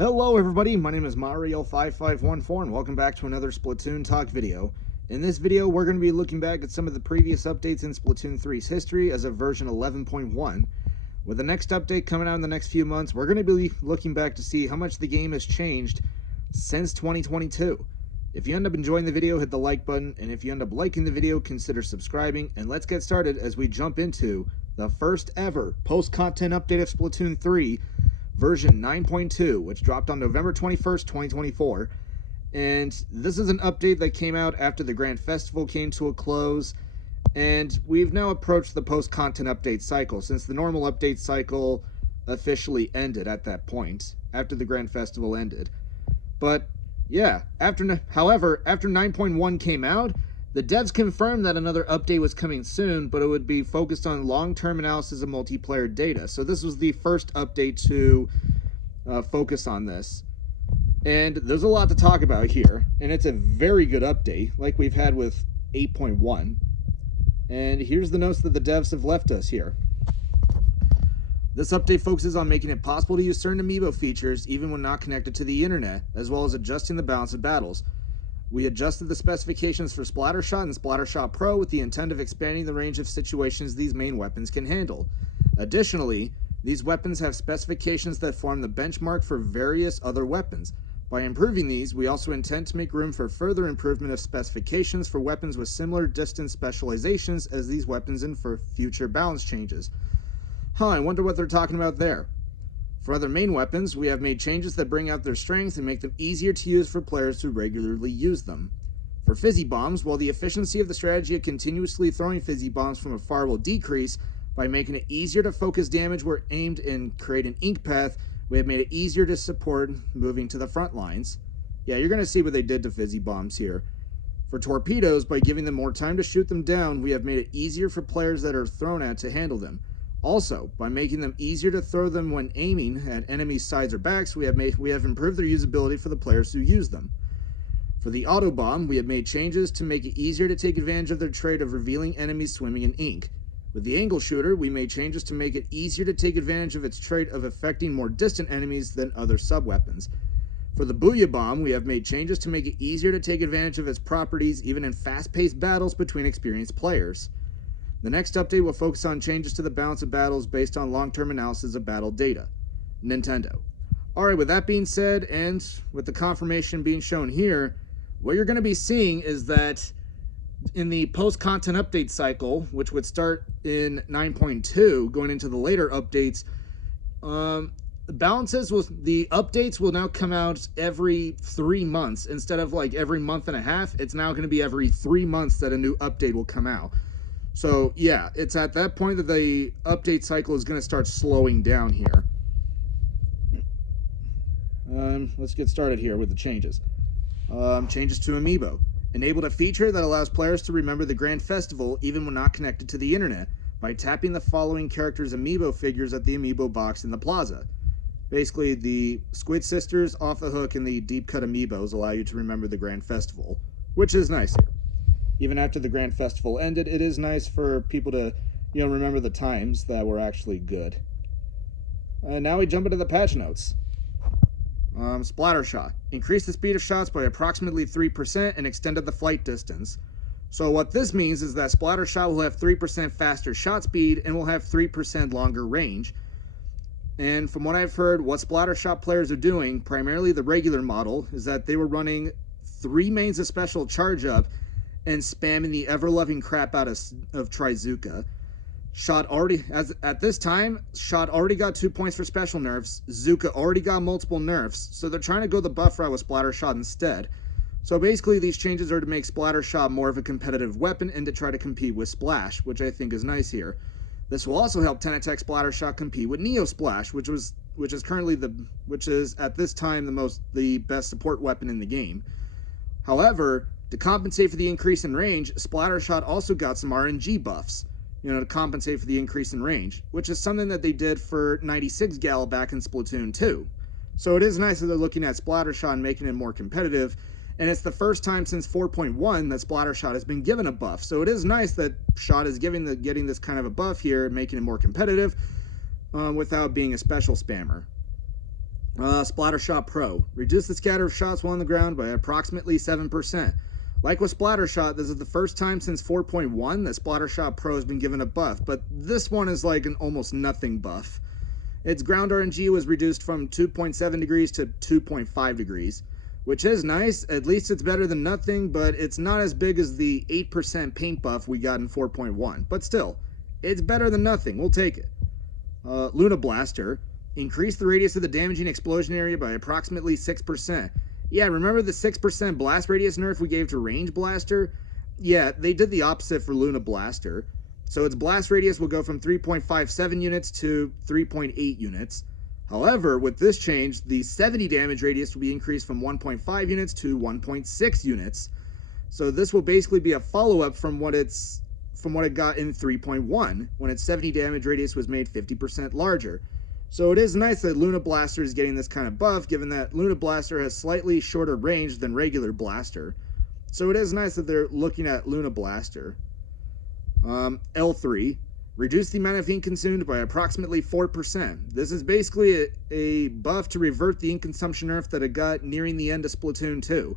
Hello everybody, my name is Mario5514 and welcome back to another Splatoon Talk video. In this video we're going to be looking back at some of the previous updates in Splatoon 3's history as of version 11.1. With the next update coming out in the next few months, we're going to be looking back to see how much the game has changed since 2022. If you end up enjoying the video, hit the like button, and if you end up liking the video, consider subscribing, and let's get started as we jump into the first ever post-content update of Splatoon 3, version 9.2, which dropped on November 21st, 2024. And this is an update that came out after the Grand Festival came to a close, and we've now approached the post-content update cycle, since the normal update cycle officially ended at that point, after the Grand Festival ended. But yeah, however, after 9.1 came out, the devs confirmed that another update was coming soon, but it would be focused on long-term analysis of multiplayer data. So this was the first update to focus on this. And there's a lot to talk about here, and it's a very good update, like we've had with 8.1. And here's the notes that the devs have left us here. This update focuses on making it possible to use certain amiibo features even when not connected to the internet, as well as adjusting the balance of battles. We adjusted the specifications for Splattershot and Splattershot Pro with the intent of expanding the range of situations these main weapons can handle. Additionally, these weapons have specifications that form the benchmark for various other weapons. By improving these, we also intend to make room for further improvement of specifications for weapons with similar distance specializations as these weapons and for future balance changes. I wonder what they're talking about there. For other main weapons, we have made changes that bring out their strengths and make them easier to use for players who regularly use them. For fizzy bombs, while the efficiency of the strategy of continuously throwing fizzy bombs from afar will decrease, by making it easier to focus damage where aimed and create an ink path, we have made it easier to support moving to the front lines. Yeah, you're going to see what they did to fizzy bombs here. For torpedoes, by giving them more time to shoot them down, we have made it easier for players that are thrown at to handle them. Also, by making them easier to throw them when aiming at enemies' sides or backs, we have improved their usability for the players who use them. For the auto bomb, we have made changes to make it easier to take advantage of their trait of revealing enemies swimming in ink. With the angle shooter, we made changes to make it easier to take advantage of its trait of affecting more distant enemies than other sub-weapons. For the Booyah Bomb, we have made changes to make it easier to take advantage of its properties even in fast-paced battles between experienced players. The next update will focus on changes to the balance of battles based on long-term analysis of battle data. Nintendo. Alright, with that being said, and with the confirmation being shown here, what you're going to be seeing is that in the post-content update cycle, which would start in 9.2, going into the later updates, the updates will now come out every 3 months. Instead of like every month and a half, it's now going to be every 3 months that a new update will come out. So yeah, it's at that point that the update cycle is going to start slowing down here. Let's get started here with the changes. Changes to Amiibo. Enabled a feature that allows players to remember the Grand Festival even when not connected to the internet by tapping the following characters' Amiibo figures at the Amiibo box in the plaza. Basically, the Squid Sisters, Off the Hook, and the Deep Cut Amiibos allow you to remember the Grand Festival, which is nice here. Even after the Grand Festival ended, it is nice for people to, remember the times that were actually good. And now we jump into the patch notes. Splattershot. Increased the speed of shots by approximately 3% and extended the flight distance. So what this means is that Splattershot will have 3% faster shot speed and will have 3% longer range. And from what I've heard, what Splattershot players are doing, primarily the regular model, is that they were running 3 mains of special charge up and spamming the ever-loving crap out of Trizuka. At this time, Shot already got 2 points for special nerfs, Zuka already got multiple nerfs, so they're trying to go the buff route with Splattershot instead. So basically these changes are to make Splattershot more of a competitive weapon and to try to compete with Splash, which I think is nice here. This will also help 10 Attack Splattershot compete with Neo Splash, which is at this time the best support weapon in the game. However, to compensate for the increase in range, Splattershot also got some RNG buffs, to compensate for the increase in range, which is something that they did for 96 Gal back in Splatoon 2. So it is nice that they're looking at Splattershot and making it more competitive, and it's the first time since 4.1 that Splattershot has been given a buff. So it is nice that Shot is getting this kind of a buff here, making it more competitive without being a special spammer. Splattershot Pro. Reduce the scatter of shots while on the ground by approximately 7%. Like with Splattershot, this is the first time since 4.1 that Splattershot Pro has been given a buff, but this one is like an almost nothing buff. Its ground RNG was reduced from 2.7 degrees to 2.5 degrees, which is nice. At least it's better than nothing, but it's not as big as the 8% paint buff we got in 4.1. But still, it's better than nothing. We'll take it. Luna Blaster. Increase the radius of the damaging explosion area by approximately 6%. Yeah, remember the 6% blast radius nerf we gave to Range Blaster? Yeah, they did the opposite for Luna Blaster. So its blast radius will go from 3.57 units to 3.8 units. However, with this change, the 70 damage radius will be increased from 1.5 units to 1.6 units. So this will basically be a follow-up from what it got in 3.1, when its 70 damage radius was made 50% larger. So it is nice that Luna Blaster is getting this kind of buff, given that Luna Blaster has slightly shorter range than regular Blaster. So it is nice that they're looking at Luna Blaster. L3. Reduce the amount of ink consumed by approximately 4%. This is basically a buff to revert the ink consumption nerf that it got nearing the end of Splatoon 2.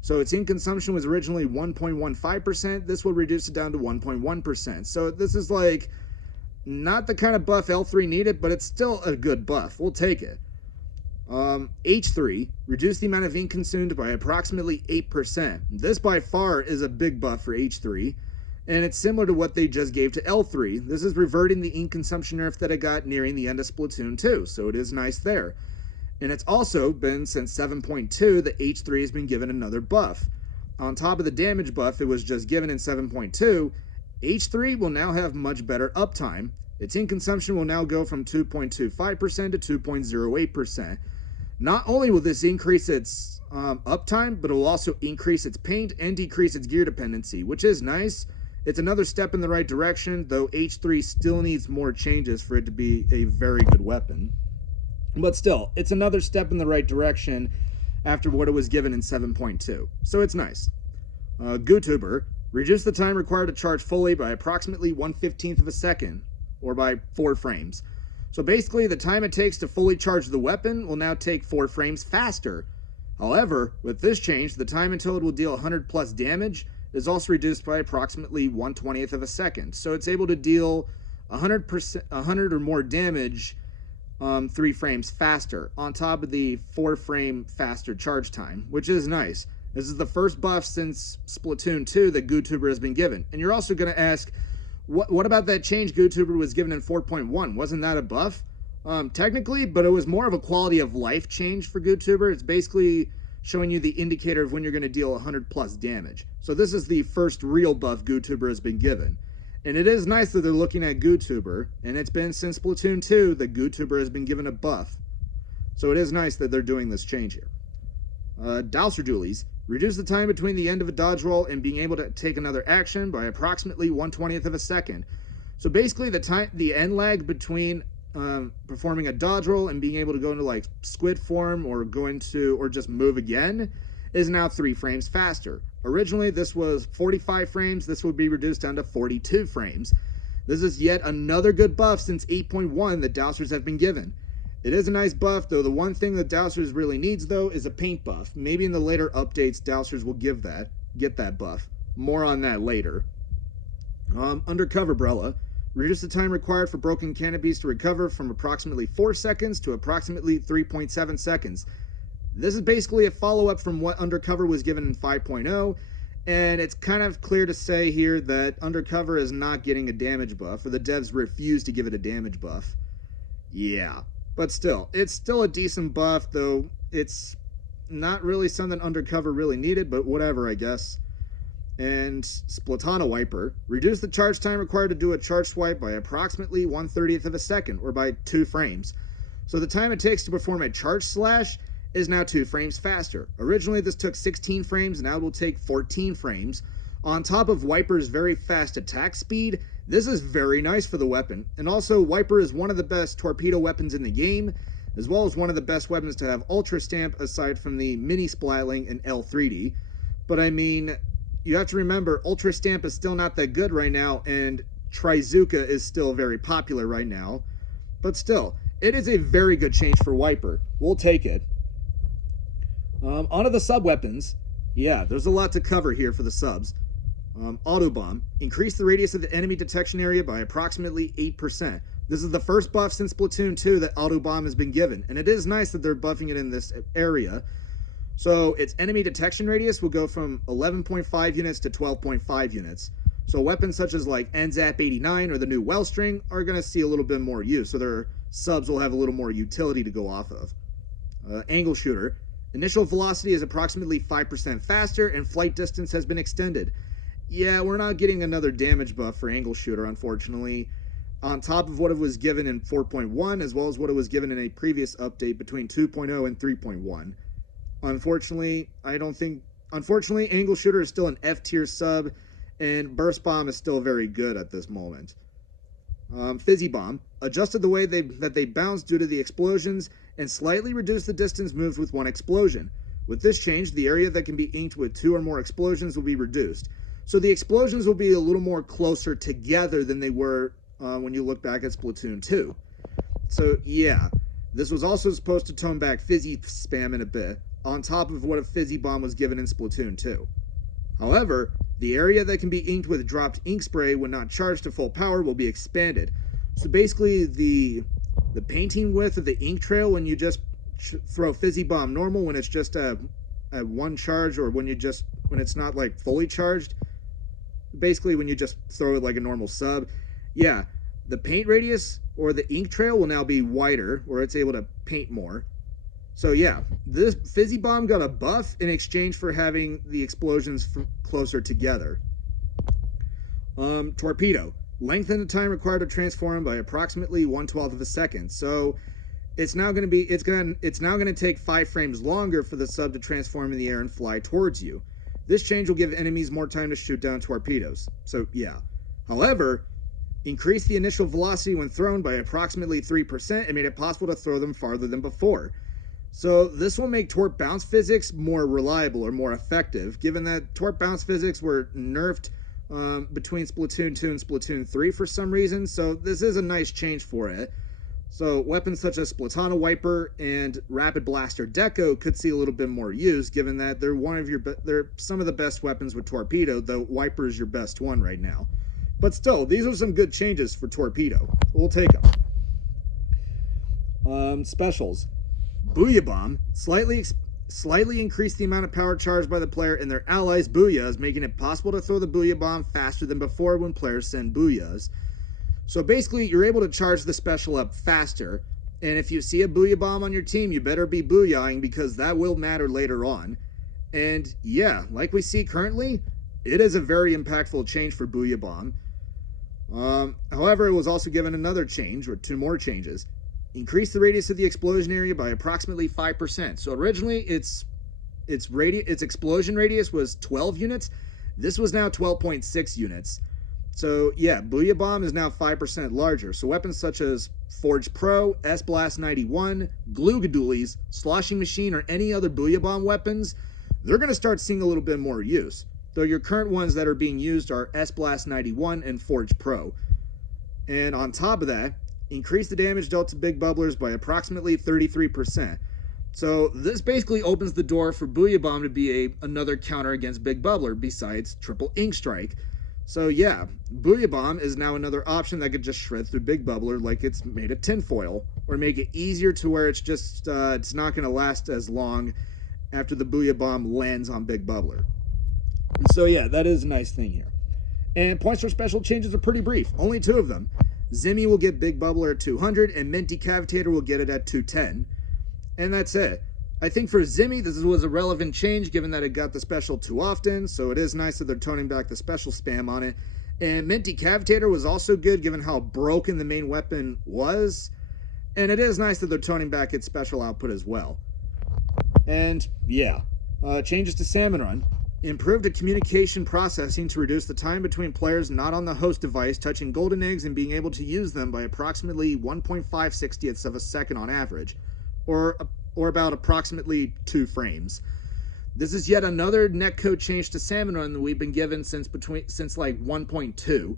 So its ink consumption was originally 1.15%. This will reduce it down to 1.1%. So this is like not the kind of buff L3 needed, but it's still a good buff. We'll take it. H3, reduce the amount of ink consumed by approximately 8%. This by far is a big buff for H3, and it's similar to what they just gave to L3. This is reverting the ink consumption nerf that it got nearing the end of Splatoon 2, so it is nice there. And it's also been since 7.2 that H3 has been given another buff. On top of the damage buff it was just given in 7.2, H3 will now have much better uptime. Its ink consumption will now go from 2.25% to 2.08%. Not only will this increase its uptime, but it will also increase its paint and decrease its gear dependency, which is nice. It's another step in the right direction, though H3 still needs more changes for it to be a very good weapon. But still, it's another step in the right direction after what it was given in 7.2. So it's nice. GooTuber. Reduce the time required to charge fully by approximately 1/15 of a second, or by 4 frames. So basically, the time it takes to fully charge the weapon will now take 4 frames faster. However, with this change, the time until it will deal 100 plus damage is also reduced by approximately 1/20 of a second. So it's able to deal 100 or more damage 3 frames faster, on top of the 4 frame faster charge time, which is nice. This is the first buff since Splatoon 2 that GooTuber has been given. And you're also going to ask, what about that change GooTuber was given in 4.1? Wasn't that a buff? Technically, but it was more of a quality of life change for GooTuber. It's basically showing you the indicator of when you're going to deal 100 plus damage. So this is the first real buff GooTuber has been given. And it is nice that they're looking at GooTuber, and it's been since Splatoon 2 that GooTuber has been given a buff. So it is nice that they're doing this change here. Dowser Dualies. Reduce the time between the end of a dodge roll and being able to take another action by approximately 1/20 of a second. So basically the end lag between performing a dodge roll and being able to go into like squid form or just move again is now 3 frames faster. Originally this was 45 frames, this would be reduced down to 42 frames. This is yet another good buff since 8.1 that Dowsers have been given. It is a nice buff, though the one thing that Dowsers really needs, though, is a paint buff. Maybe in the later updates, Dowsers will get that buff. More on that later. Undercover Brella. Reduce the time required for broken canopies to recover from approximately 4 seconds to approximately 3.7 seconds. This is basically a follow-up from what Undercover was given in 5.0, and it's kind of clear to say here that Undercover is not getting a damage buff, or the devs refuse to give it a damage buff. Yeah. But still, it's still a decent buff, though it's not really something Undercover really needed, but whatever, I guess. And Splatana Wiper. Reduce the charge time required to do a charge swipe by approximately 1/30 of a second, or by 2 frames. So the time it takes to perform a charge slash is now 2 frames faster. Originally, this took 16 frames, now it will take 14 frames. On top of Wiper's very fast attack speed, this is very nice for the weapon. And also, Wiper is one of the best torpedo weapons in the game, as well as one of the best weapons to have Ultra Stamp aside from the Mini Splatling and L3D. But I mean, you have to remember, Ultra Stamp is still not that good right now, and Trizuka is still very popular right now. But still, it is a very good change for Wiper. We'll take it. Onto the sub weapons. Yeah, there's a lot to cover here for the subs. Auto Bomb. Increase the radius of the enemy detection area by approximately 8%. This is the first buff since Splatoon 2 that Auto Bomb has been given, and it is nice that they're buffing it in this area. So its enemy detection radius will go from 11.5 units to 12.5 units. So weapons such as like NZAP 89 or the new Wellstring are going to see a little bit more use, so their subs will have a little more utility to go off of. Angle Shooter. Initial velocity is approximately 5% faster, and flight distance has been extended. Yeah, we're not getting another damage buff for Angle Shooter, unfortunately, on top of what it was given in 4.1, as well as what it was given in a previous update between 2.0 and 3.1. Unfortunately, Angle Shooter is still an F tier sub, and Burst Bomb is still very good at this moment. Fizzy Bomb. Adjusted the way that they bounce due to the explosions, and slightly reduced the distance moved with one explosion. With this change, the area that can be inked with 2 or more explosions will be reduced. So the explosions will be a little more closer together than they were when you look back at Splatoon 2. So yeah, this was also supposed to tone back Fizzy spam in a bit, on top of what a Fizzy Bomb was given in Splatoon 2. However, the area that can be inked with dropped ink spray when not charged to full power will be expanded. So basically the painting width of the ink trail when you just throw Fizzy Bomb normal, when it's just a one charge, or when it's not like fully charged, basically when you just throw it like a normal sub, yeah, the paint radius or the ink trail will now be wider, where it's able to paint more. So yeah, this Fizzy Bomb got a buff in exchange for having the explosions closer together. Torpedo. Lengthen the time required to transform by approximately 1/12 of a second. So it's now going to take 5 frames longer for the sub to transform in the air and fly towards you. This change will give enemies more time to shoot down torpedoes. So yeah. However, increase the initial velocity when thrown by approximately 3% and made it possible to throw them farther than before. So this will make torp bounce physics more reliable or more effective, given that torp bounce physics were nerfed between Splatoon 2 and Splatoon 3 for some reason, so this is a nice change for it. So weapons such as Splatana Wiper and Rapid Blaster Deco could see a little bit more use, given that they're some of the best weapons with Torpedo, though Wiper is your best one right now. But still, these are some good changes for Torpedo. We'll take them. Specials. Booyah Bomb slightly increased the amount of power charged by the player and their allies' booyahs, making it possible to throw the Booyah Bomb faster than before when players send booyahs. So basically, you're able to charge the special up faster, and if you see a Booyah Bomb on your team, you better be booyahing, because that will matter later on. And yeah, like we see currently, it is a very impactful change for Booyah Bomb. However, it was also given another change, or 2 more changes. Increase the radius of the explosion area by approximately 5%. So originally, its explosion radius was 12 units. This was now 12.6 units. So yeah, Booyah Bomb is now 5% larger. So weapons such as Forge Pro, S-Blast 91, Glue Gadoolies, Sloshing Machine, or any other Booyah Bomb weapons, they're going to start seeing a little bit more use. Though your current ones that are being used are S-Blast 91 and Forge Pro. And on top of that, increase the damage dealt to big bubblers by approximately 33%. So this basically opens the door for Booyah Bomb to be another counter against Big Bubbler besides Triple Ink Strike. So yeah, Booyah Bomb is now another option that could just shred through Big Bubbler like it's made of tinfoil, or make it easier to where it's just it's not going to last as long after the Booyah Bomb lands on Big Bubbler. And so yeah, that is a nice thing here. And points for special changes are pretty brief, only 2 of them. Zimmy will get Big Bubbler at 200, and Minty Cavitator will get it at 210. And that's it. I think for Zimmy, this was a relevant change, given that it got the special too often, so it is nice that they're toning back the special spam on it. And Minty Cavitator was also good, given how broken the main weapon was. And it is nice that they're toning back its special output as well. And yeah, changes to Salmon Run. Improved the communication processing to reduce the time between players not on the host device touching golden eggs and being able to use them by approximately 1.5/60ths of a second on average, or about approximately 2 frames. This is yet another netcode change to Salmon Run that we've been given since like 1.2,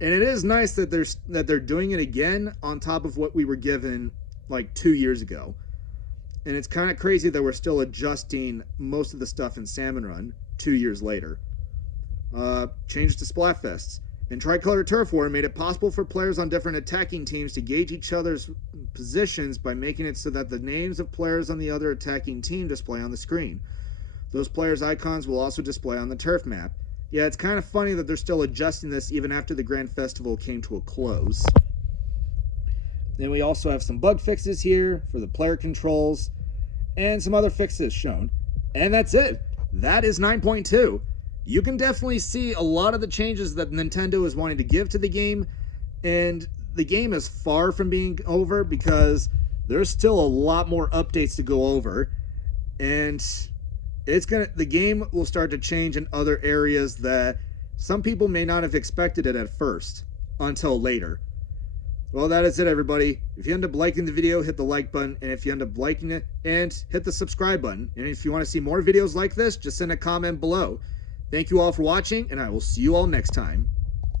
and it is nice that they're doing it again on top of what we were given like 2 years ago. And it's kind of crazy that we're still adjusting most of the stuff in Salmon Run 2 years later. Changes to Splatfests. And Tricolor Turf War made it possible for players on different attacking teams to gauge each other's positions by making it so that the names of players on the other attacking team display on the screen. Those players' icons will also display on the turf map. Yeah, it's kind of funny that they're still adjusting this even after the Grand Festival came to a close. Then we also have some bug fixes here for the player controls and some other fixes shown. And that's it. That is 9.2. You can definitely see a lot of the changes that Nintendo is wanting to give to the game, and the game is far from being over because there's still a lot more updates to go over, and the game will start to change in other areas that some people may not have expected it at first until later. Well, that is it, everybody. If you end up liking the video, hit the like button, and if you end up liking it, and hit the subscribe button. And if you want to see more videos like this, just send a comment below. Thank you all for watching, and I will see you all next time.